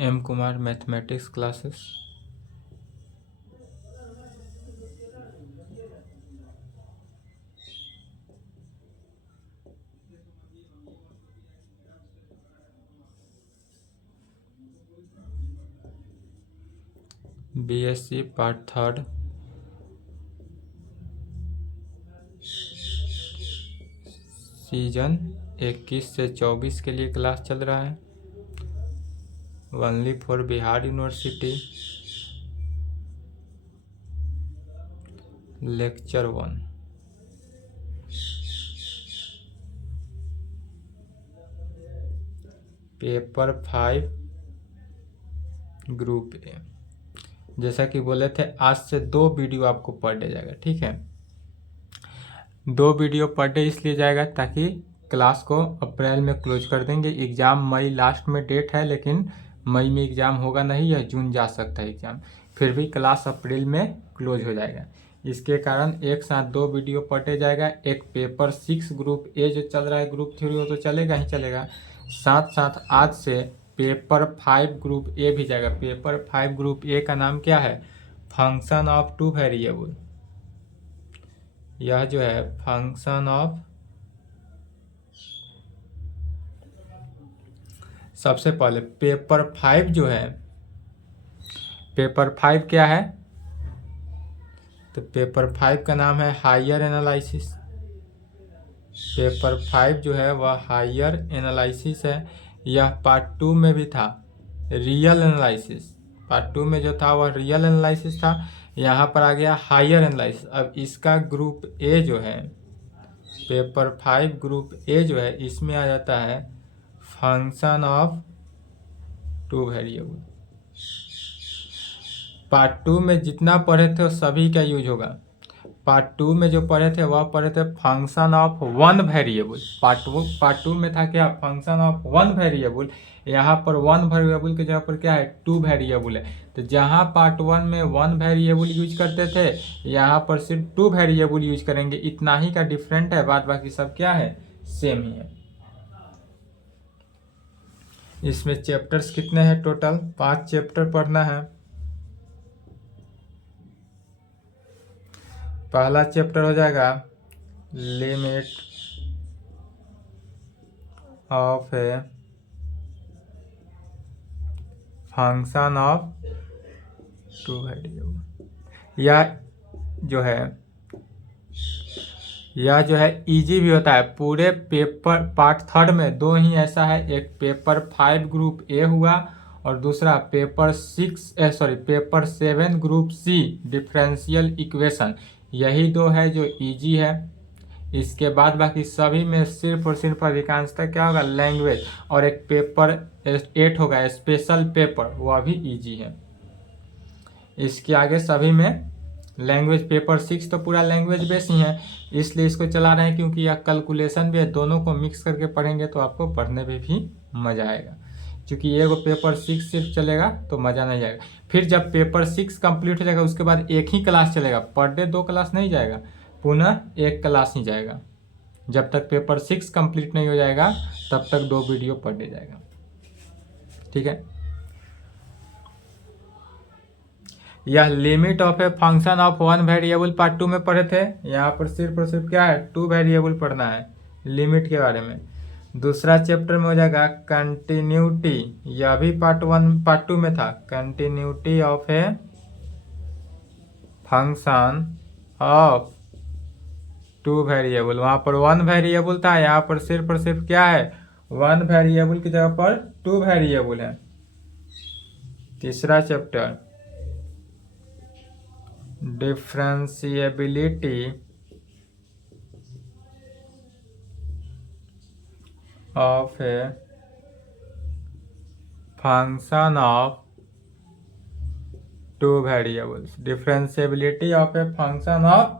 M Kumar mathematics classes. BSc part third, season 21 से 24 के लिए क्लास चल रहा है, only for Bihar university. Lecture 1, paper 5 group A. जैसा कि बोले थे आज से 2 वीडियो आपको पर डे जाएगा, ठीक है। 2 वीडियो पर डे इसलिए जाएगा ताकि क्लास को अप्रैल में क्लोज कर देंगे। एग्ज़ाम मई लास्ट में डेट है, लेकिन मई में एग्ज़ाम होगा नहीं, यह जून जा सकता है एग्ज़ाम, फिर भी क्लास अप्रैल में क्लोज हो जाएगा। इसके कारण एक साथ 2 वीडियो पर डे जाएगा। एक पेपर 6 ग्रुप ए जो चल रहा है, ग्रुप 3 वो तो चलेगा ही चलेगा, साथ साथ आज से पेपर 5 ग्रुप ए भी जाएगा। पेपर 5 ग्रुप ए का नाम क्या है? Function of two variable. यह जो है फंक्शन ऑफ, सबसे पहले पेपर 5 जो है, पेपर 5 क्या है? तो पेपर 5 का नाम है हायर एनालिसिस। पेपर 5 जो है वह हायर एनालिसिस है। यह पार्ट 2 में भी था, रियल एनालिसिस। पार्ट 2 में जो था वह रियल एनालिसिस था, यहाँ पर आ गया हायर एनालिसिस। अब इसका ग्रुप ए जो है, पेपर 5 ग्रुप ए जो है, इसमें आ जाता है function of two variable. Part 2 में जितना पढ़े थे वो सभी का यूज होगा। पार्ट 2 में जो पढ़े थे वह पढ़े थे function of one variable. Part 2 में था क्या? Function of one variable. यहाँ पर वन वेरिएबल की जगह पर क्या है? 2 वेरिएबल है। तो जहाँ पार्ट 1 में वन वेरिएबल यूज करते थे, यहाँ पर सिर्फ 2 वेरिएबल यूज करेंगे। इतना ही का डिफरेंट है, बाद बाकी सब क्या है? सेम ही है। इसमें चैप्टर्स कितने हैं? टोटल 5 चैप्टर पढ़ना है। पहला चैप्टर हो जाएगा limit of a function of two variable. यह जो है इजी भी होता है। पूरे पेपर पार्ट 3 में 2 ही ऐसा है, एक पेपर 5 ग्रुप ए हुआ और दूसरा paper 7 group C differential equation. यही 2 है जो इजी है। इसके बाद बाकी सभी में सिर्फ और सिर्फ अधिकांशतः क्या होगा? लैंग्वेज। और एक पेपर 8 होगा स्पेशल पेपर, वह भी इजी है। इसके आगे सभी में लैंग्वेज। पेपर 6 तो पूरा लैंग्वेज बेस ही है, इसलिए इसको चला रहे हैं, क्योंकि यह कैलकुलेशन भी है। दोनों को मिक्स करके पढ़ेंगे तो आपको पढ़ने में भी मज़ा आएगा। क्योंकि ये वो पेपर 6 सिर्फ चलेगा तो मज़ा नहीं आएगा। फिर जब पेपर 6 कंप्लीट हो जाएगा उसके बाद एक ही क्लास चलेगा, पर डे 2 क्लास नहीं जाएगा, पुनः 1 क्लास ही जाएगा। जब तक पेपर 6 कंप्लीट नहीं हो जाएगा तब तक 2 वीडियो पर डे जाएगा, ठीक है। यह limit of a function of one variable part 2 में पढ़े थे। यहाँ पर सिर्फ और सिर्फ क्या है? 2 वेरिएबल पढ़ना है लिमिट के बारे में। दूसरा चैप्टर में हो जाएगा कंटिन्यूटी। यह भी पार्ट 2 में था। Continuity of a function of 2 variable. वहाँ पर 1 वेरिएबल था, यहाँ पर सिर्फ और सिर्फ क्या है? 1 वेरिएबल की जगह पर 2 वेरिएबल है। तीसरा chapter differentiability of a function of 2 variables. Differentiability of a function of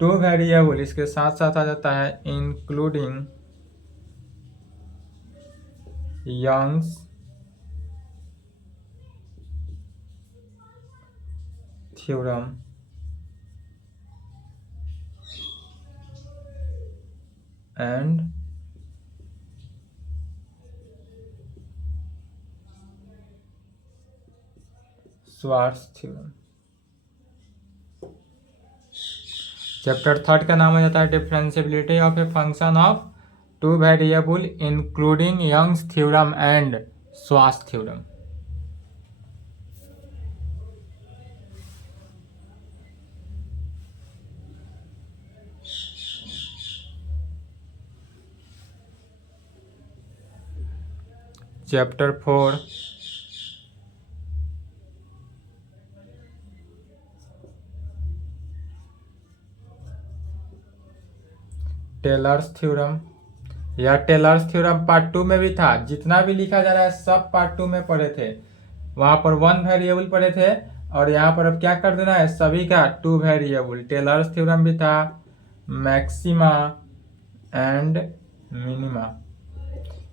2 variable. इसके साथ साथ आ जाता है including Young's theorem and Schwarz theorem. Chapter 3 का नाम हो जाता है differentiability of a function of two variable including Young's theorem and Schwarz theorem. Chapter 4 Taylor's theorem. यह टेलर्स थ्योरम पार्ट 2 में भी था। जितना भी लिखा जा रहा है सब पार्ट 2 में पढ़े थे। वहां पर 1 वेरिएबल पढ़े थे और यहाँ पर अब क्या कर देना है, सभी का 2 वेरिएबल। टेलर्स थ्योरम भी था, मैक्सिमा एंड मिनिमा।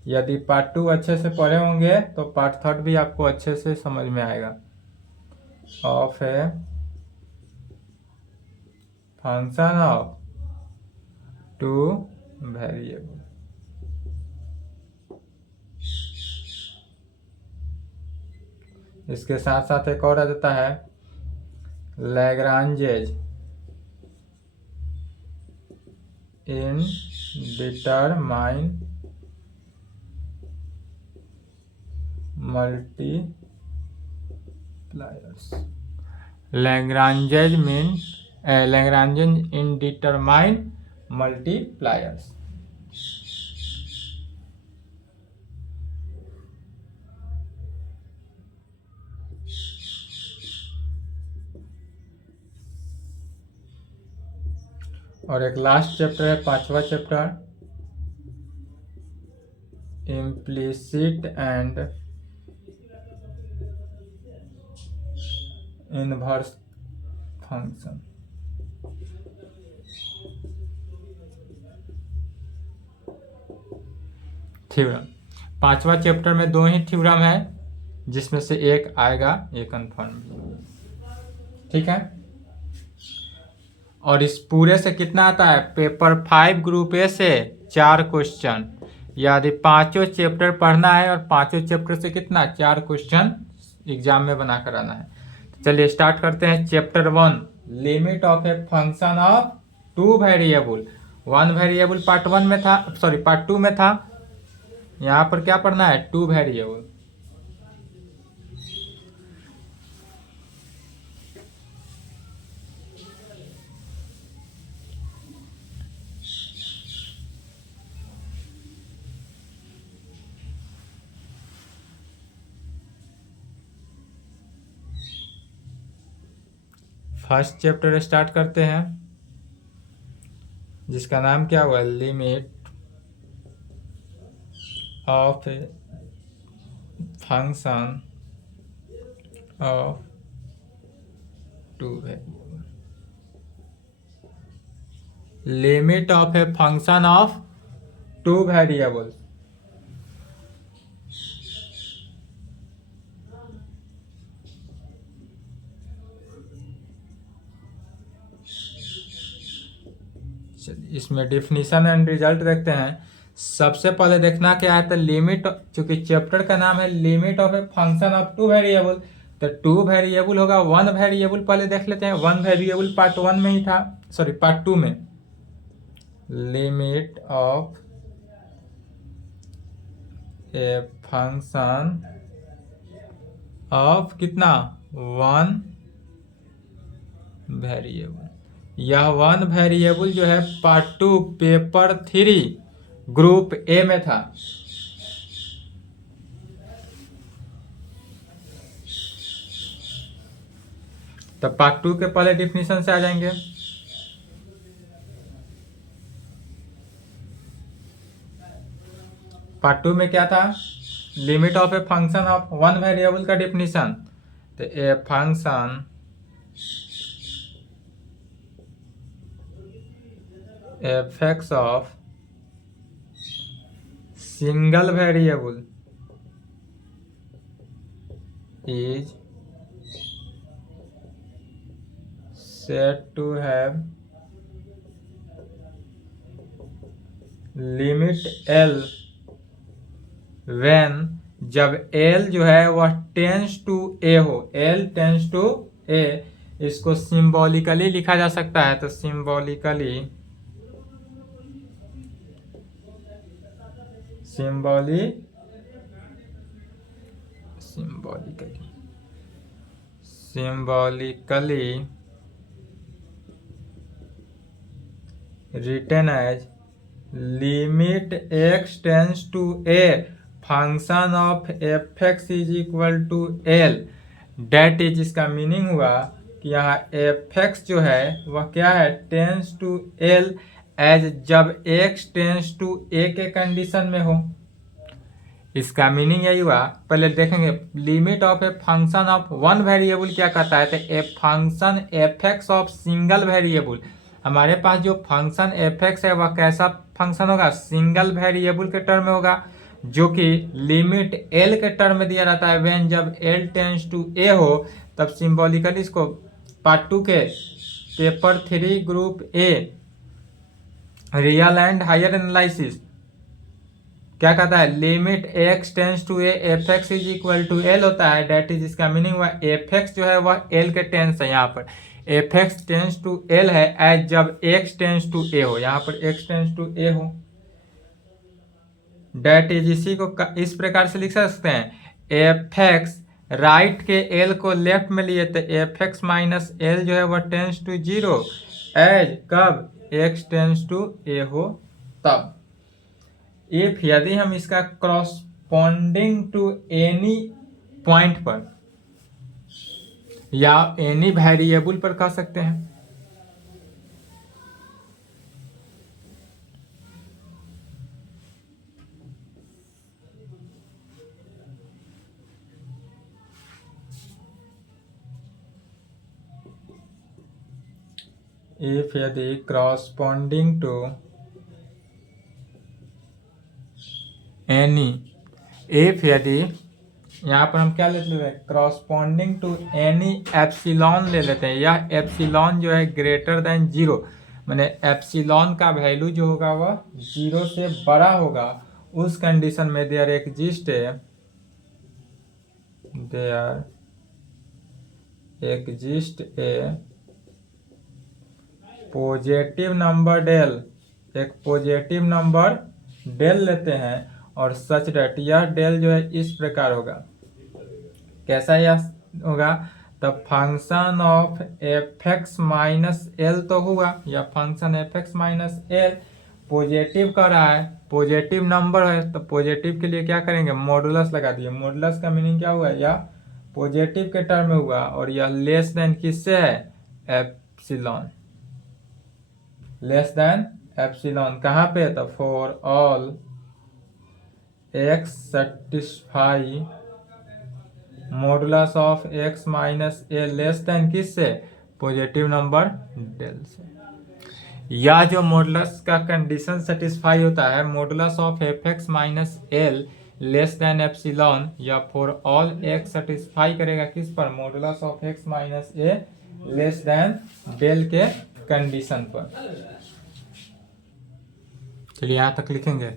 यदि पार्ट 2 अच्छे से पढ़े होंगे तो पार्ट 3 भी आपको अच्छे से समझ में आएगा। Of a function of 2 variable. इसके साथ साथ एक और आ जाता है लैग्रांजेज इनडिटरमाइन मल्टीप्लायर्स। लैग्रांजेज इनडिटरमाइन मल्टीप्लायर्स। और एक लास्ट चैप्टर है 5वां chapter, implicit and inverse function. Theorem 5वां चैप्टर में 2 ही थ्योरम है, जिसमें से एक आएगा ये कन्फर्म। ठीक है। और इस पूरे से कितना आता है, पेपर 5 ग्रुप ए से 4 क्वेश्चन। यदि 5 चैप्टर पढ़ना है और 5 चैप्टर से कितना 4 क्वेश्चन एग्जाम में बना कर आना है। तो चलिए स्टार्ट करते हैं। Chapter 1 limit of a function of 2 variable. 1 variable part 1 में था, सॉरी पार्ट 2 में था। यहाँ पर क्या पढ़ना है, 2 वेरिएबल। फर्स्ट चैप्टर स्टार्ट करते हैं, जिसका नाम क्या हुआ, limit of a function of 2 variable. Limit of a function of 2 variable. इसमें डिफिनीशन एंड रिजल्ट देखते हैं। सबसे पहले देखना क्या है, तो लिमिट, चूंकि चैप्टर का नाम है limit of a function of 2 variable, तो 2 वेरिएबल होगा। 1 वेरिएबल पहले देख लेते हैं। 1 वेरिएबल पार्ट 1 में ही था, सॉरी पार्ट 2 में। Limit of a function of कितना, 1 वेरिएबल। यह 1 वेरिएबल जो है पार्ट 2 पेपर 3 ग्रुप ए में था। तो पार्ट 2 के पहले डिफिनीशन से आ जाएंगे। पार्ट 2 में क्या था, limit of a function of 1 variable का डिफिनीशन। तो a function F of single variable is said to have limit L when जब एल जो है वह टेंस टू ए हो, एल टेंस टू ए, इसको सिंबॉलिकली लिखा जा सकता है। तो symbolically written as limit x tends to a function of fx is equal to l, that is, इसका मीनिंग हुआ कि यहाँ fx जो है वह क्या है, टेंस टू l एज जब x टेंस टू a के कंडीशन में हो। इसका मीनिंग यही हुआ। पहले देखेंगे limit of a function of one variable क्या कहता है, तो a function fx of single variable. हमारे पास जो फंक्शन fx है वह कैसा फंक्शन होगा, सिंगल वेरिएबल के टर्म में होगा, जो कि लिमिट l के टर्म में दिया रहता है। व्हेन जब l टेंस टू a हो तब सिंबॉलिकली इसको पार्ट 2 के paper 3 group A real and higher analysis क्या कहता है, limit x tends to a fx is equal to l होता है। डेट इज, इसका मीनिंग हुआ fx जो है वह l के टेंस है। यहाँ पर fx टेंस टू l है एज जब x टेंस टू a हो, यहाँ पर x टेंस टू a हो। डेट इज, इसी को इस प्रकार से लिख सकते हैं, fx राइट के l को लेफ्ट में लिए तो fx माइनस l जो है वह टेंस टू 0 एज कब x टेंस टू a हो तब। इफ यदि हम इसका क्रॉसपॉन्डिंग टू एनी पॉइंट पर या एनी वेरिएबल पर कह सकते हैं। इफ यदि क्रॉसपॉन्डिंग टू एनी, इफ यदि यहाँ पर हम क्या ले लेते हैं, क्रॉसपॉन्डिंग टू एनी एप्सिलॉन ले लेते हैं। यह एप्सिलॉन जो है ग्रेटर देन 0, माने एप्सिलॉन का वैल्यू जो होगा वह 0 से बड़ा होगा, उस कंडीशन में there exist a positive number del, एक पॉजिटिव नंबर डेल लेते हैं और सच डेट यह डेल जो है इस प्रकार होगा। कैसा यह होगा, तब function of fx minus L तो हुआ, या function fx minus L positive कर रहा है, पॉजिटिव नंबर है, तो पॉजिटिव के लिए क्या करेंगे, मॉडुलस लगा दिए। मॉडुलस का मीनिंग क्या हुआ, यह पॉजिटिव के टर्म में हुआ और यह लेस देन किससे है, एप्सिलॉन, लेस देन एप्सिलॉन। कहाँ पे, तो for all x satisfy modulus of x minus a less than किससे, पॉजिटिव नंबर डेल से। या जो मॉडुलस का कंडीशन सेटिस्फाई होता है, modulus of fx minus l less than epsilon, या फॉर ऑल x सेटिस्फाई करेगा किस पर, modulus of x minus a less than del के कंडीशन पर। चलिए यहां तक लिखेंगे।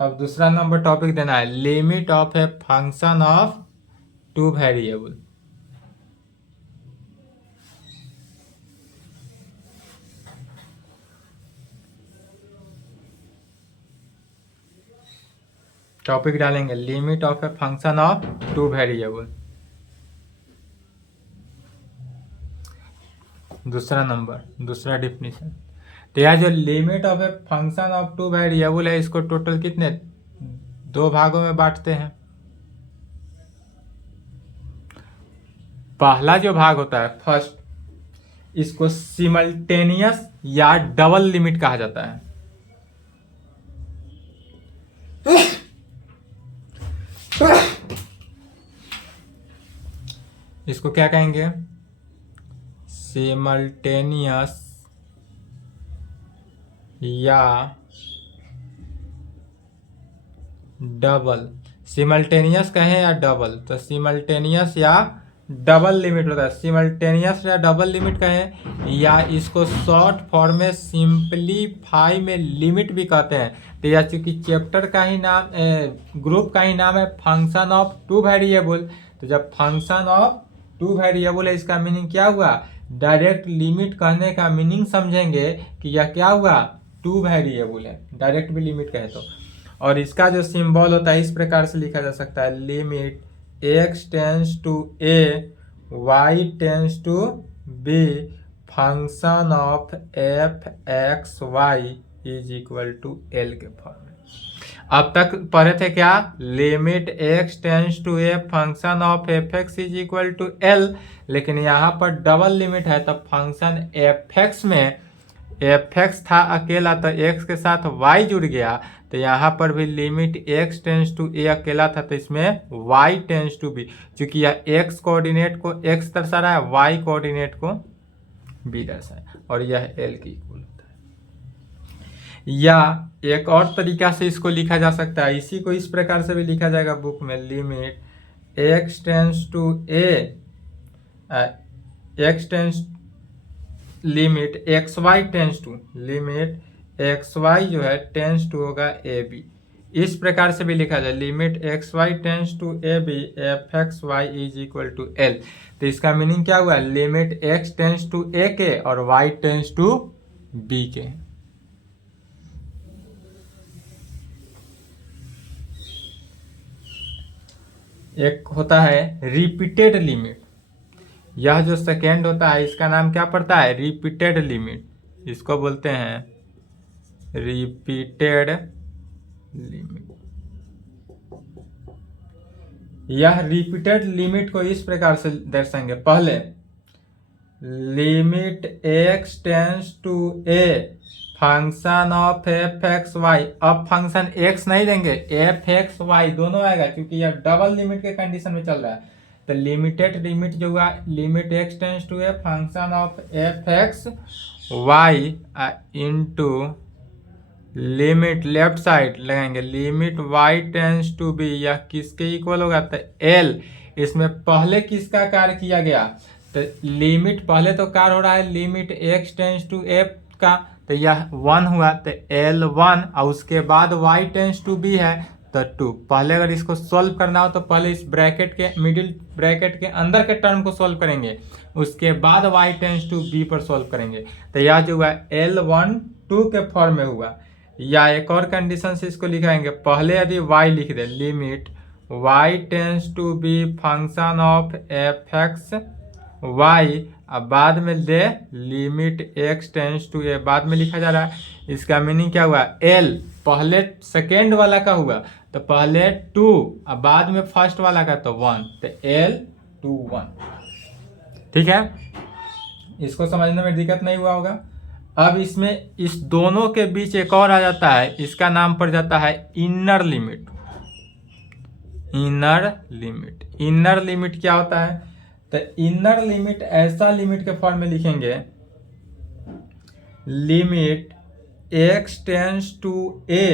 अब दूसरा नंबर टॉपिक देना है, limit of a function of two variable. Topic डालेंगे limit of a function of two variable. दूसरा नंबर, दूसरा डिफिनीशन, तो यह जो limit of a function of two variable है, इसको टोटल कितने, 2 भागों में बांटते हैं। पहला जो भाग होता है फर्स्ट, इसको सिमल्टेनियस या डबल लिमिट कहा जाता है। इसको क्या कहेंगे, सिमल्टेनियस या डबल। सिमल्टेनियस कहें या डबल, तो सिमल्टेनियस या डबल लिमिट होता है। सिमल्टेनियस या डबल लिमिट कहें या इसको शॉर्ट फॉर्म में सिंपलीफाई में लिमिट भी कहते हैं। तो यह चूंकि चैप्टर का ही नाम ग्रुप का ही नाम है फंक्शन ऑफ टू वेरिएबल, तो जब फंक्शन ऑफ टू वेरिएबल है इसका मीनिंग क्या हुआ, डायरेक्ट लिमिट कहने का मीनिंग समझेंगे कि यह क्या हुआ, टू वेरिएबल है, डायरेक्ट भी लिमिट कहे तो। और इसका जो सिंबल होता है इस प्रकार से लिखा जा सकता है, limit x tends to a y tends to b function of f x y is equal to l के फॉर्म में। अब तक पढ़े थे क्या, limit x tends to a function of f x is equal to l, लेकिन यहाँ पर डबल लिमिट है तो फंक्शन f x में एफ एक्स था अकेला तो x के साथ y जुड़ गया, तो यहाँ पर भी limit x tends to a अकेला था तो इसमें y टेंस टू b, चूंकि यह x कोऑर्डिनेट को x दर्शा रहा है, y कोऑर्डिनेट को b दर्शा है, और यह l की इक्वल होता है। या एक और तरीका से इसको लिखा जा सकता है, इसी को इस प्रकार से भी लिखा जाएगा बुक में, limit x tends to a x tends limit x y tends to, limit x y जो है टेंस टू होगा ए बी, इस प्रकार से भी लिखा जाए, limit x y tends to a b f x y is equal to l. तो इसका मीनिंग क्या हुआ, limit x tends to a के और वाई टेंस टू बी के। एक होता है रिपीटेड लिमिट, यह जो सेकेंड होता है इसका नाम क्या पड़ता है, रिपीटेड लिमिट, इसको बोलते हैं रिपीटेड लिमिट। यह रिपीटेड लिमिट को इस प्रकार से दर्शाएंगे, पहले limit x tends to a function of f x y, अब फंक्शन x नहीं देंगे एफ एक्स वाई दोनों आएगा क्योंकि यह डबल लिमिट के कंडीशन में चल रहा है। तो लिमिटेड लिमिट जो हुआ, limit x tends to a function of f x y into limit left side लगाएंगे limit y tends to b, यह किसके इक्वल होगा, तो l। इसमें पहले किसका कार्य किया गया, तो लिमिट पहले तो कार्य हो रहा है limit x tends to a का, तो यह 1 हुआ, तो l1, और उसके बाद y टेंस टू b है तो 2। पहले अगर इसको सॉल्व करना हो तो पहले इस ब्रैकेट के मिडिल ब्रैकेट के अंदर के टर्म को सॉल्व करेंगे, उसके बाद y टेंस टू b पर सॉल्व करेंगे, तो यह जो हुआ l1 2 के फॉर्म में हुआ। या एक और कंडीशन से इसको लिखाएंगे, पहले यदि y लिख दे, limit y tends to b function of f x y, अब बाद में दे limit x tends to a, बाद में लिखा जा रहा है, इसका मीनिंग क्या हुआ, l पहले सेकेंड वाला का हुआ तो पहले 2 अब बाद में फर्स्ट वाला का तो 1, तो l2 1। ठीक है, इसको समझने में दिक्कत नहीं हुआ होगा। अब इसमें इस दोनों के बीच एक और आ जाता है, इसका नाम पड़ जाता है inner limit. Inner limit, inner limit क्या होता है, तो इनर लिमिट ऐसा लिमिट के फॉर्म में लिखेंगे, limit x tends to a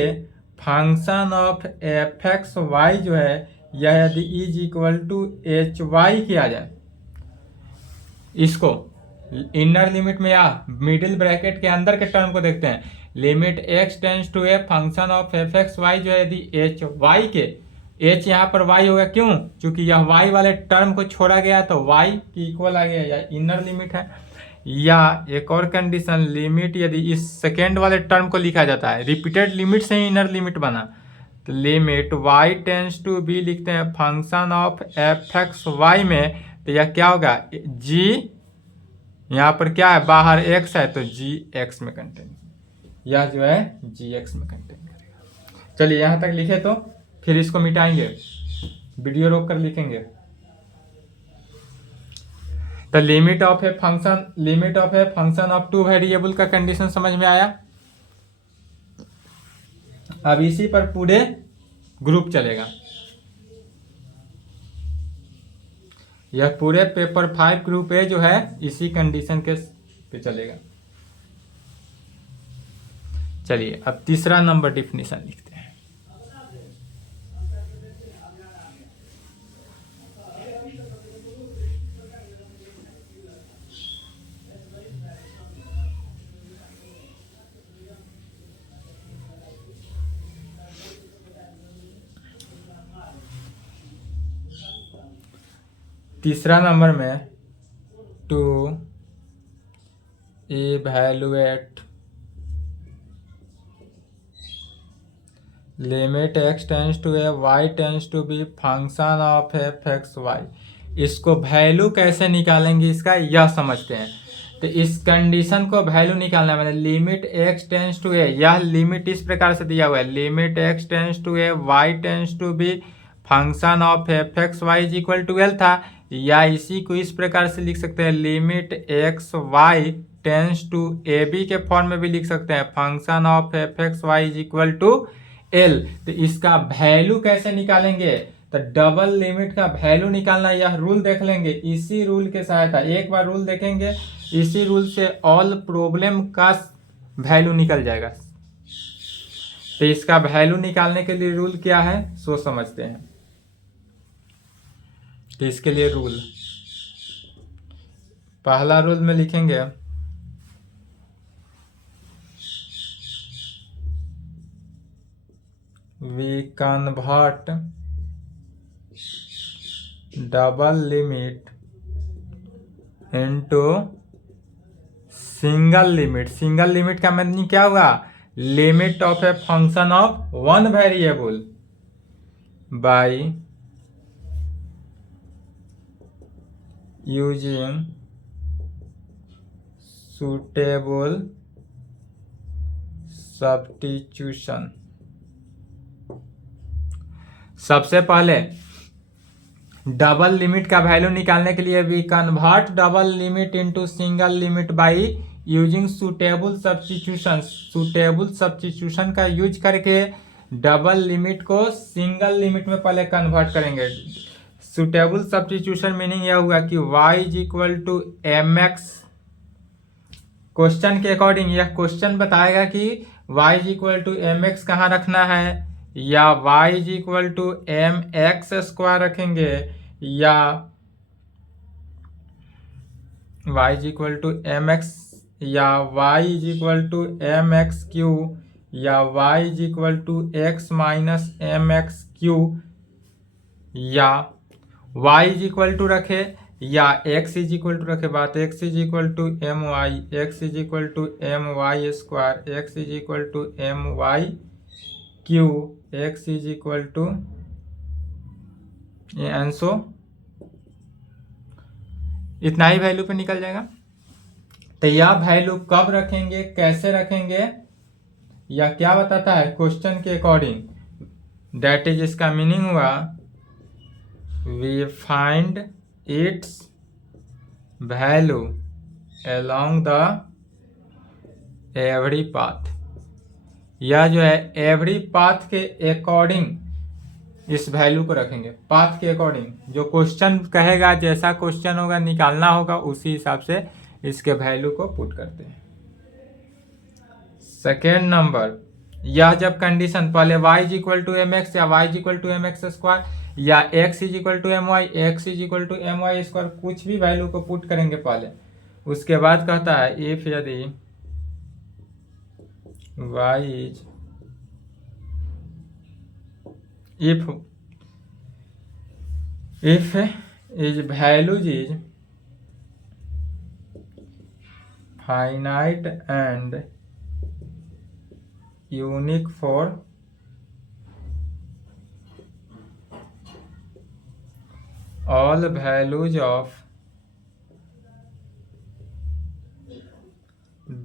function of f x y जो है यह यदि is equal to h y किया जाए, इसको इनर लिमिट में या मिडिल ब्रैकेट के अंदर के टर्म को देखते हैं, limit x tends to a function of f x y जो है यदि एच वाई के, h यहाँ पर y होगा, क्यों, क्योंकि यह y वाले टर्म को छोड़ा गया तो y की इक्वल आ गया, यह इनर लिमिट है। या एक और कंडीशन, लिमिट यदि इस सेकेंड वाले टर्म को लिखा जाता है, रिपीटेड लिमिट से ही इनर लिमिट बना, तो limit y tends to b लिखते हैं function of f x y में, तो यह क्या होगा, g यहाँ पर क्या है, बाहर x है तो g x में कंटेन, यह जो है g x में कंटेन करेगा। चलिए यहाँ तक लिखे तो फिर इसको मिटाएंगे, वीडियो रोक कर लिखेंगे। तो limit of a function of two variable का कंडीशन समझ में आया। अब इसी पर पूरे ग्रुप चलेगा, यह पूरे पेपर 5 ग्रुप ए जो है इसी कंडीशन के पे चलेगा। चलिए अब तीसरा नंबर डिफिनीशन लिखते हैं। तीसरा नंबर में to evaluate limit x tends to a y tends to b function of f x y. इसको वैल्यू कैसे निकालेंगे इसका यह समझते हैं। तो इस कंडीशन को वैल्यू निकालना है, मतलब limit x tends to a, यह लिमिट इस प्रकार से दिया हुआ है, limit x tends to a y tends to b function of f x y is equal to l था, या इसी को इस प्रकार से लिख सकते हैं, limit x y tends to a b के फॉर्म में भी लिख सकते हैं, function of f x y is equal to l. तो इसका वैल्यू कैसे निकालेंगे, तो डबल लिमिट का वैल्यू निकालना, यह रूल देख लेंगे, इसी रूल के सहायता, एक बार रूल देखेंगे, इसी रूल से ऑल प्रॉब्लम का वैल्यू निकल जाएगा। तो इसका वैल्यू निकालने के लिए रूल क्या है सो समझते हैं। तो इसके लिए रूल, पहला रूल में लिखेंगे we convert double limit into single limit. Single limit का मीनिंग क्या हुआ, limit of a function of one variable by using suitable substitution. सबसे पहले डबल लिमिट का वैल्यू निकालने के लिए we convert double limit into single limit by using suitable substitution. Suitable substitution का यूज करके डबल लिमिट को सिंगल लिमिट में पहले कन्वर्ट करेंगे। सुटेबल सब्स्टिट्यूशन मीनिंग यह हुआ कि y is equal to m x, question के अकॉर्डिंग यह क्वेश्चन बताएगा कि y is equal to m x कहाँ रखना है, या y is equal to m x square रखेंगे, या y is equal to m x, या y is equal to m x q, या y is equal to x minus m x q, या y is equal to रखे, या x is equal to रखे, बात x is equal to m y, x is equal to m y square, x is equal to m y cube, x is equal to n, so इतना ही value पे निकल जाएगा। तो यह value कब रखेंगे, कैसे रखेंगे, या क्या बताता है क्वेश्चन के अकॉर्डिंग, दैट इज इसका मीनिंग हुआ we find its value along the every path. यह जो है एवरी पाथ के अकॉर्डिंग इस वैल्यू को रखेंगे, पाथ के अकॉर्डिंग, जो क्वेश्चन कहेगा, जैसा क्वेश्चन होगा निकालना होगा, उसी हिसाब से इसके वैल्यू को पुट करते हैं। सेकेंड नंबर, यह जब कंडीशन पहले y is equal to m x, या y is equal to m x square, या x is equal to m y, x is equal to m y square, कुछ भी वैल्यू को पुट करेंगे पहले। उसके बाद कहता है इफ यदि y is if is values is finite and unique for all values of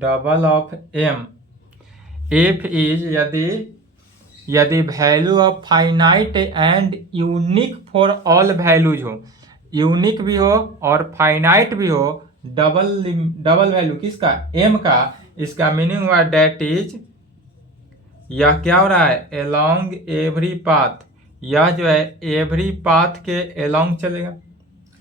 double of m, if is यदि value of finite and unique for all values हो, यूनिक भी हो और फाइनाइट भी हो, डबल वैल्यू किसका, m का, इसका मीनिंग हुआ डेट इज, यह क्या हो रहा है, एलोंग एवरी पाथ, यह जो है एवरी पाथ के एलोंग चलेगा,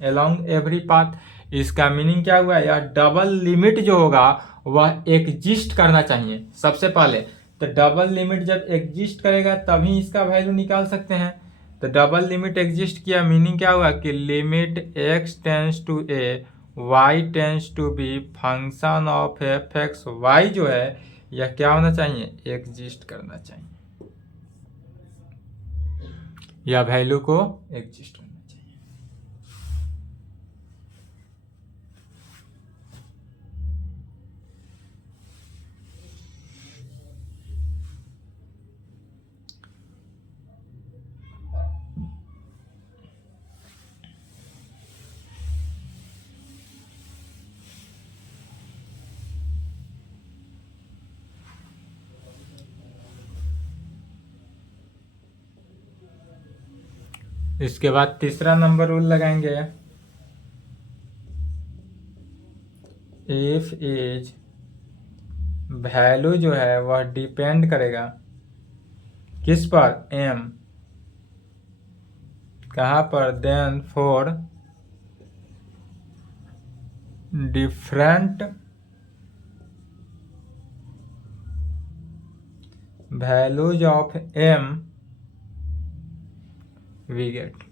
एलोंग एवरी पाथ। इसका मीनिंग क्या हुआ, यह डबल लिमिट जो होगा वह एग्जिस्ट करना चाहिए सबसे पहले। तो डबल लिमिट जब एग्जिस्ट करेगा तभी इसका वैल्यू निकाल सकते हैं। तो डबल लिमिट एग्जिस्ट किया, मीनिंग क्या हुआ कि limit x tends to a y tends to b function of f x y जो है यह क्या होना चाहिए, एग्जिस्ट करना चाहिए, या वैल्यू को एग्जिस्ट करना चाहिए। इसके बाद तीसरा नंबर रूल लगाएंगे, इफ एज वैल्यू जो है वह डिपेंड करेगा किस पर, एम, कहाँ पर, then for different values of m we get.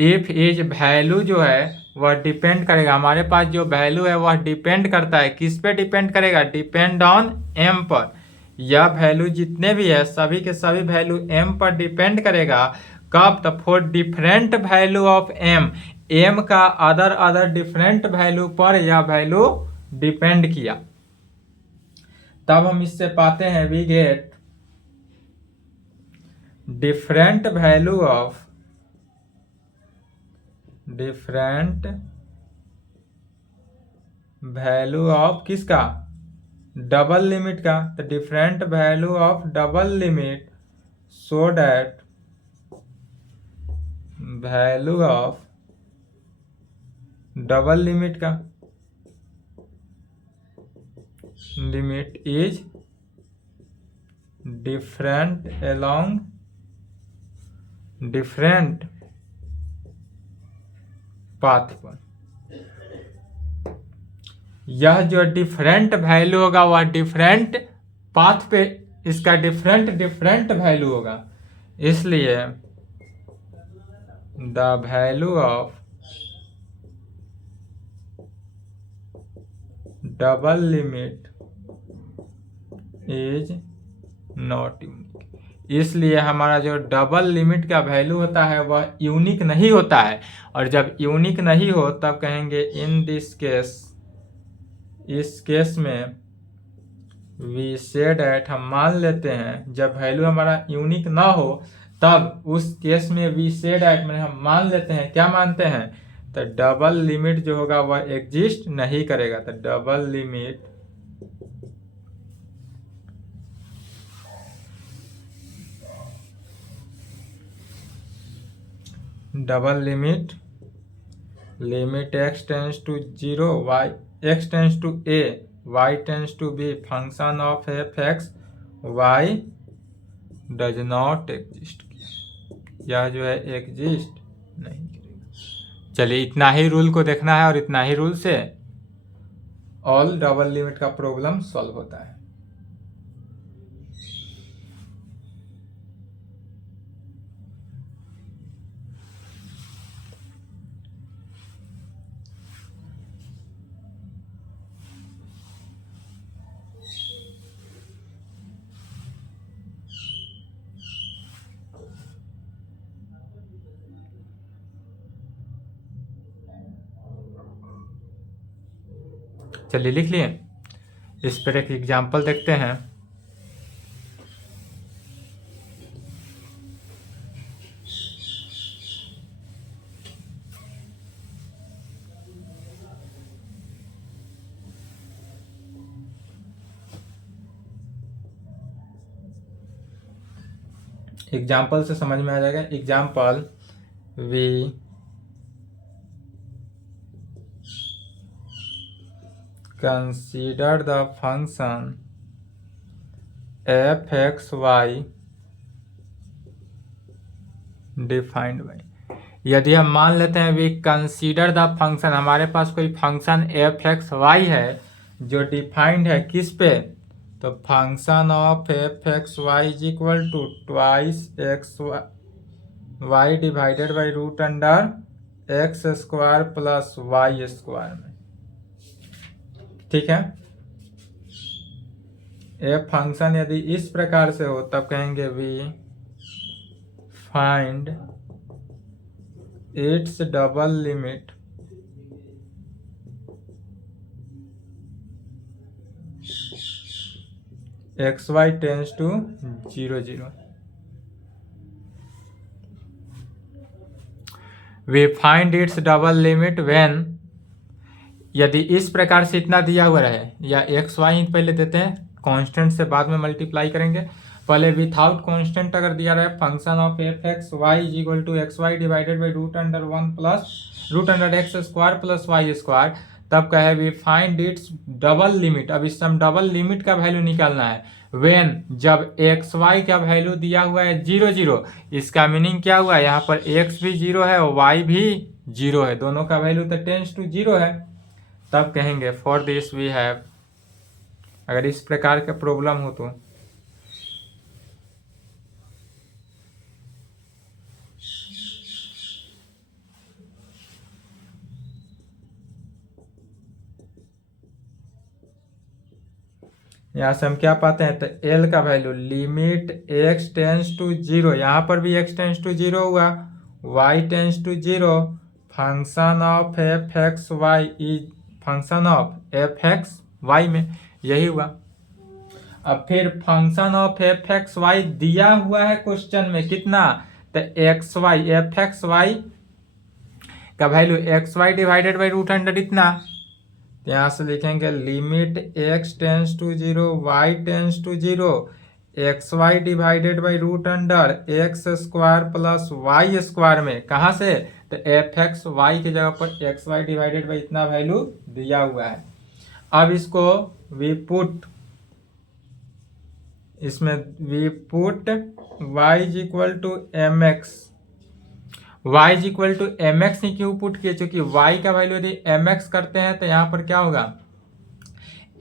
If as value जो है वह डिपेंड करेगा, हमारे पास जो वैल्यू है वह डिपेंड करता है, किस पे डिपेंड करेगा, डिपेंड ऑन एम पर। यह वैल्यू जितने भी है सभी के सभी वैल्यू एम पर डिपेंड करेगा। कब, तो for different value of m, m का अदर डिफरेंट वैल्यू पर यह वैल्यू डिपेंड किया। तब हम इससे पाते हैं we get different value of किसका, डबल लिमिट का। तो different value of double limit so that value of double limit का limit is different along different path पर। यह जो डिफरेंट वैल्यू होगा वह डिफरेंट पाथ पे इसका डिफरेंट वैल्यू होगा, इसलिए the value of double limit is not unique. इसलिए हमारा जो डबल लिमिट का वैल्यू होता है वह यूनिक नहीं होता है, और जब यूनिक नहीं हो तब कहेंगे इन दिस केस, इस केस में वी से डैट, हम मान लेते हैं जब वैल्यू हमारा यूनिक ना हो तब उस केस में वी से डैट में हम मान लेते हैं, क्या मानते हैं, तो डबल लिमिट जो होगा वह एग्जिस्ट नहीं करेगा। तो double limit limit x tends to 0 y x tends to a y tends to b function of f x y does not exist, यह जो है एग्जिस्ट नहीं करेगा। चलिए इतना ही रूल को देखना है और इतना ही रूल से ऑल डबल लिमिट का प्रॉब्लम सॉल्व होता है। चलिए लिख लिए, इस पर एक एग्जाम्पल देखते हैं। एग्जाम्पल से समझ में आ जाएगा। Example, we consider the function f x y defined by, यदि हम मान लेते हैं वी कंसीडर द फंक्शन, हमारे पास कोई फंक्शन एफ एक्स वाई है जो डिफाइंड है किस पे, तो function of f x y is equal to twice x y divided by root under x square plus y square में, ठीक है। एफ फंक्शन यदि इस प्रकार से हो तब कहेंगे we find its double limit x y tends to 0 0। We find its double limit when, यदि इस प्रकार से इतना दिया हुआ रहे, या एक्स वाई पहले देते हैं, कांस्टेंट से बाद में मल्टीप्लाई करेंगे, पहले विथआउट कांस्टेंट अगर दिया रहे function of f x y is equal to x y divided by root under one plus root under x square plus y square, तब कहे we find its double limit. अब इससे हम डबल लिमिट का value निकालना है when जब x y का वैल्यू दिया हुआ है 0 0। इसका मीनिंग क्या हुआ, यहाँ पर एक्स भी 0 है और वाई भी 0 है, दोनों का वैल्यू तो टेंस टू 0 है। तब कहेंगे फॉर दिस वी हैव, अगर इस प्रकार का प्रॉब्लम हो तो यहाँ से हम क्या पाते हैं, तो एल का value limit x tends to 0, यहाँ पर भी एक्स टेंस टू 0 हुआ, y tends to 0, function of f x y is function of f x y में यही हुआ। अब फिर function of f x y दिया हुआ है क्वेश्चन में कितना, तो x y f x y का value x y divided by root under इतना, यहाँ से लिखेंगे limit x tends to 0 y tends to 0 x y divided by root under x square plus y square में कहाँ से, तो एफ एक्स वाई की जगह पर एक्स वाई डिवाइडेड बाई इतना वैल्यू दिया हुआ है। अब इसको वी पुट इसमें we put y is equal to m x, y is equal to m x ही क्यों पुट किए, क्योंकि y का वैल्यू यदि एम एक्स करते हैं तो यहाँ पर क्या होगा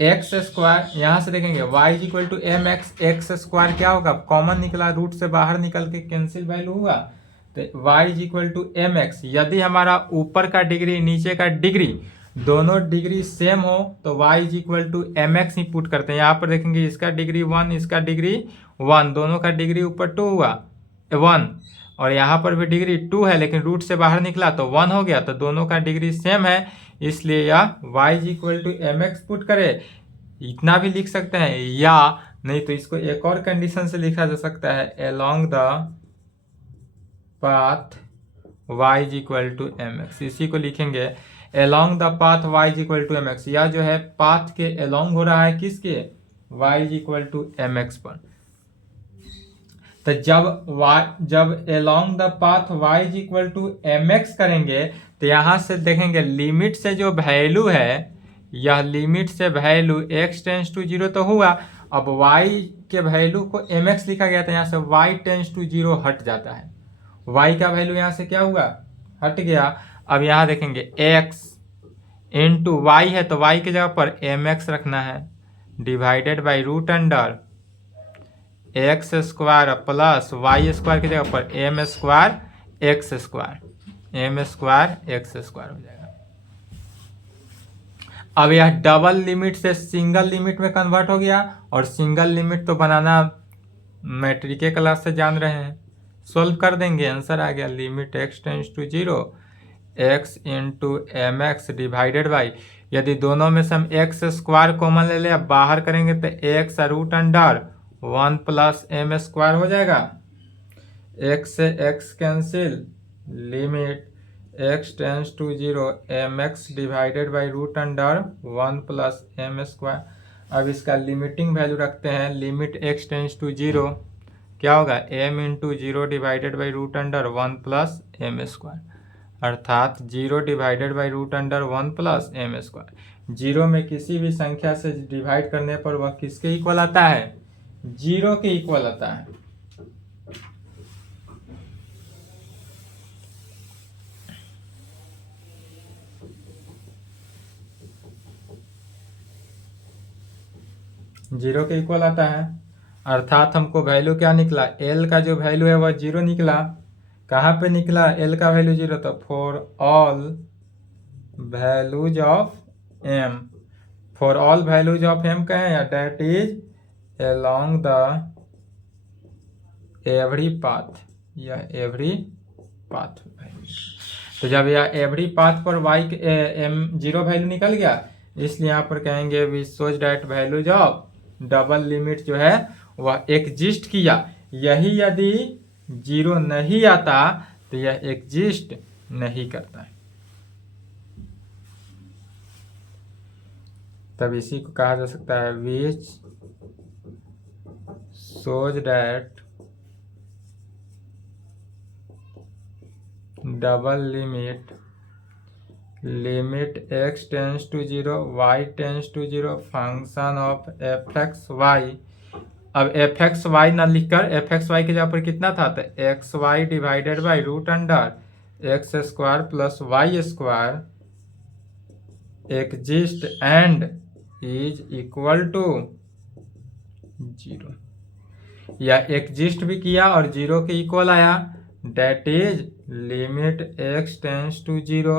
एक्स स्क्वायर, यहाँ से देखेंगे y is equal to m x, x square क्या होगा कॉमन निकला, रूट से बाहर निकल के कैंसिल वैल्यू हुआ, तो y is equal to m x. यदि हमारा ऊपर का डिग्री नीचे का डिग्री दोनों डिग्री सेम हो तो y is equal to m x ही पुट करते हैं। यहाँ पर देखेंगे इसका डिग्री 1 इसका डिग्री 1, दोनों का डिग्री ऊपर 2 हुआ 1, और यहाँ पर भी डिग्री 2 है लेकिन रूट से बाहर निकला तो 1 हो गया, तो दोनों का डिग्री सेम है, इसलिए यह y is equal to m x put करे। इतना भी लिख सकते हैं, या नहीं तो इसको एक और कंडीशन से लिखा जा सकता है along the path y is equal to m x, इसी को लिखेंगे along the path y is equal to m x. यह जो है पाथ के अलोंग हो रहा है किसके, y is equal to m x पर। तो जब along the path y is equal to m x करेंगे तो यहाँ से देखेंगे लिमिट से जो वैल्यू है, यह लिमिट से वैल्यू x टेंस टू 0 तो हुआ, अब y के वैल्यू को एम एक्स लिखा गया था, यहाँ से y टेंस टू 0 हट जाता है, y का वैल्यू यहाँ से क्या हुआ हट गया। अब यहाँ देखेंगे x इंटू वाई है तो y की जगह पर एम एक्स रखना है divided by root under x square plus y square की जगह पर m square x square, m square x square हो जाएगा। अब यह डबल लिमिट से सिंगल लिमिट में कन्वर्ट हो गया, और सिंगल लिमिट तो बनाना मैट्रिक के क्लास से जान रहे हैं, सोल्व कर देंगे, आंसर आ गया limit x tends to 0 x into m x divided by, यदि दोनों में से हम एक्स स्क्वायर कॉमन ले ले, अब बाहर करेंगे तो x root under 1 plus m square हो जाएगा, एक्स से x cancel, limit x tends to 0 m x divided by root under 1 plus m square. अब इसका लिमिटिंग वैल्यू रखते हैं, लिमिट एक्स टेंस टू 0 क्या होगा m into 0 divided by root under 1 plus m square, अर्थात 0 divided by root under 1 plus m square. 0 में किसी भी संख्या से डिवाइड करने पर वह किसके इक्वल आता है, 0 के इक्वल आता है। जीरो के इक्वल आता है, अर्थात हमको वैल्यू क्या निकला, एल का जो वैल्यू है वह 0 निकला। कहाँ पे निकला एल का वैल्यू 0, तो for all values of m, for all values of m कहें या that is along the every path, यह एवरी पाथ वैल्यू। तो जब यह एवरी पाथ पर वाई एम 0 वैल्यू निकल गया, इसलिए यहाँ पर कहेंगे we such that values of double limit जो है वह एग्जिस्ट किया। यही यदि 0 नहीं आता तो यह एग्जिस्ट नहीं करता है, तब इसी को कहा जा सकता है विच shows that double limit x tends to 0 y tends to 0 function of f x y. अब एफ एक्स वाई ना लिखकर एफ एक्स वाई के जगह पर कितना था, तो x y divided by root under x square plus y square exist and is equal to 0, या एग्जिस्ट भी किया और 0 के इक्वल आया, that is limit x tends to 0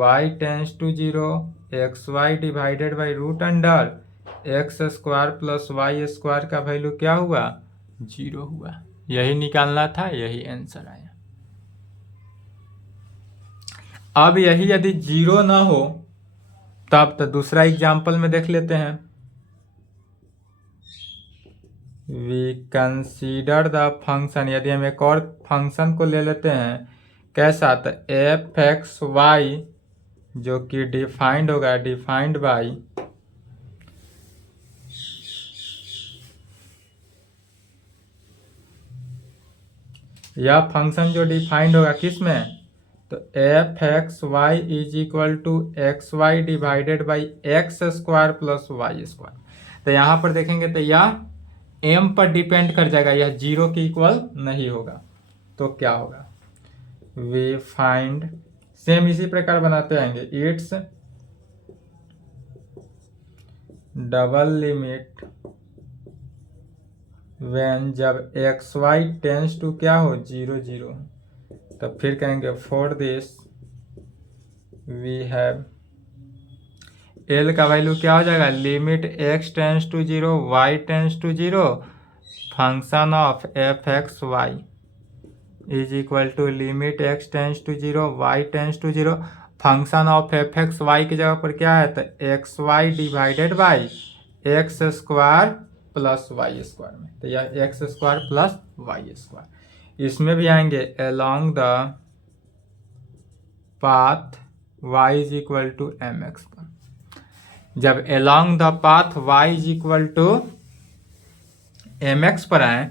y tends to 0 x y divided by root under x square plus y square का value क्या हुआ, 0 हुआ। यही निकालना था, यही आंसर आया। अब यही यदि 0 ना हो तब तो दूसरा एग्जाम्पल में देख लेते हैं। वी कंसीडर द फंक्शन, यदि हम एक और फंक्शन को ले लेते हैं, कैसा, तो एफ एक्स वाई जो कि डिफाइंड होगा, डिफाइंड बाई यह फंक्शन जो डिफाइंड होगा किस में, तो f x y is equal to x y divided by x square plus y square. तो यहाँ पर देखेंगे तो यह एम पर डिपेंड कर जाएगा, यह 0 के इक्वल नहीं होगा। तो क्या होगा, वी फाइंड, सेम इसी प्रकार बनाते आएंगे, इट्स डबल लिमिट व्हेन जब एक्स वाई टेंस टू क्या हो, 0 0। तब फिर कहेंगे for this we have, l का वैल्यू क्या हो जाएगा, limit x tends to 0 y tends to 0 function of f x y is equal to limit x tends to 0 y tends to 0 function of f x y की जगह पर क्या है, तो x y divided by x square plus y square में, तो यह x square plus y square. इसमें भी आएंगे along the path y is equal to m x पर, जब along the path y is equal to m x पर आए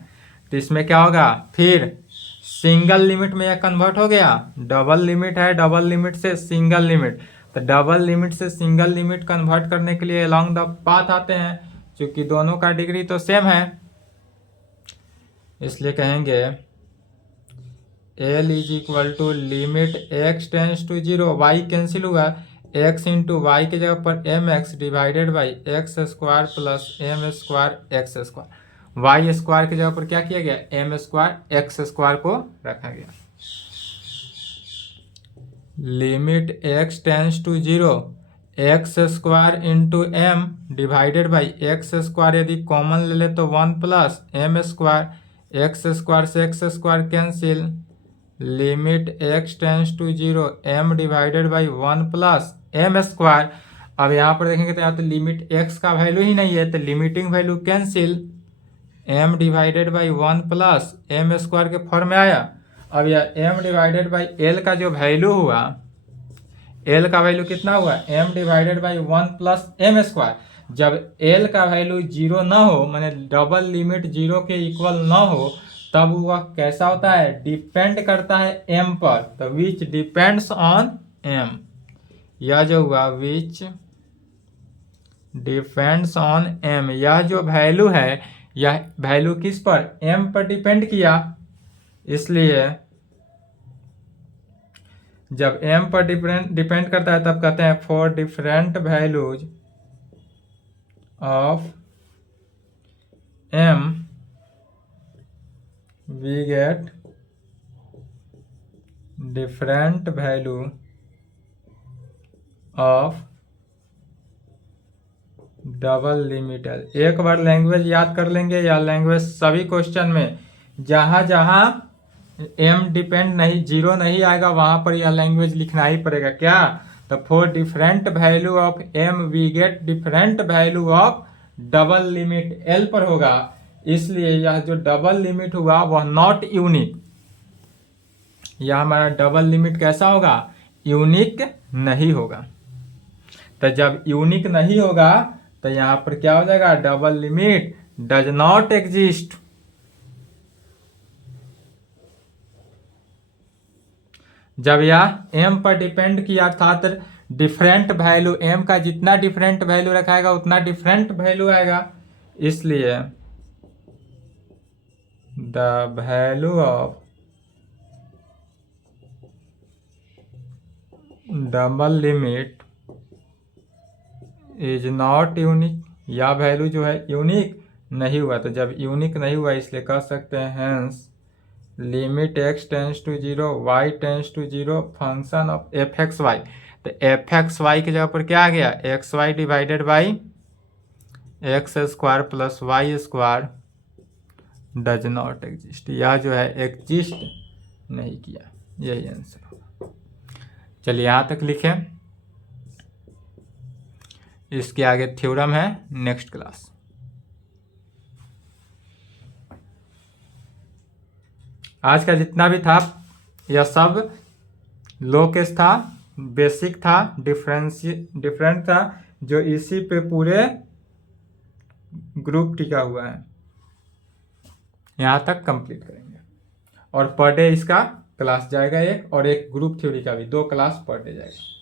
तो इसमें क्या होगा, फिर सिंगल लिमिट में यह कन्वर्ट हो गया, डबल लिमिट है, डबल लिमिट से सिंगल लिमिट, तो डबल लिमिट से सिंगल लिमिट कन्वर्ट करने के लिए अलोंग द पाथ आते हैं, क्योंकि दोनों का डिग्री तो सेम है, इसलिए कहेंगे l is equal to limit x tends to 0 y cancel हुआ, एक्स इंटू वाई की जगह पर m x divided by x square plus m square x square, y square की जगह पर क्या किया गया, एम स्क्वायर एक्स स्क्वायर को रखा गया। Limit x tends to 0 x square into m divided by x square, यदि कॉमन ले ले तो 1 plus m square, x square से x square cancel, limit x tends to 0 m divided by 1 plus m square. अब यहाँ पर देखेंगे तो यहाँ तो लिमिट एक्स का वैल्यू ही नहीं है, तो limiting value cancel, m divided by 1 plus m square के फॉर्म में आया। अब यह एम डिवाइडेड बाई एल का जो वैल्यू हुआ, एल का वैल्यू कितना हुआ, m divided by 1 plus m square. जब एल का वैल्यू 0 ना हो, माने डबल लिमिट 0 के इक्वल ना हो, तब वह कैसा होता है, डिपेंड करता है एम पर, तो विच डिपेंड्स ऑन एम। यह जो हुआ विच डिपेंड्स ऑन एम, यह जो वैल्यू है, यह वैल्यू किस पर, एम पर डिपेंड किया, इसलिए जब एम पर डिपेंड करता है तब कहते हैं for different values of m we get different value of double limited. एक बार लैंग्वेज याद कर लेंगे, या लैंग्वेज सभी क्वेश्चन में जहां जहां एम डिपेंड नहीं, 0 नहीं आएगा, वहां पर यह लैंग्वेज लिखना ही पड़ेगा। क्या, तो for different value of m we get different value of double limit l पर होगा, इसलिए यह जो डबल लिमिट हुआ वह नॉट यूनिक, यह हमारा डबल लिमिट कैसा होगा, यूनिक नहीं होगा। तो जब यूनिक नहीं होगा तो यहाँ पर क्या हो जाएगा, double limit does not exist. जब यह m पर डिपेंड किया अर्थात डिफरेंट वैल्यू m का जितना डिफरेंट वैल्यू रखाएगा उतना डिफरेंट वैल्यू आएगा, इसलिए the value of double limit is not unique. या वैल्यू जो है यूनिक नहीं हुआ, तो जब यूनिक नहीं हुआ इसलिए कह सकते हैं hence limit x tends to 0 y tends to 0 function of f x y. तो एफ एक्स वाई की जगह पर क्या आ गया, x y divided by x square plus y square does not exist. यह जो है एग्जिस्ट नहीं किया, यही आंसर होगा। चलिए यहाँ तक लिखें, इसके आगे थ्योरम है नेक्स्ट क्लास। आज का जितना भी था यह सब लोकेस था, बेसिक था, डिफरेंट था, जो इसी पे पूरे ग्रुप टिका हुआ है। यहाँ तक कंप्लीट करेंगे और पर डे इसका क्लास जाएगा एक, और एक ग्रुप थ्योरी का भी 2 क्लास पर डे जाएगा।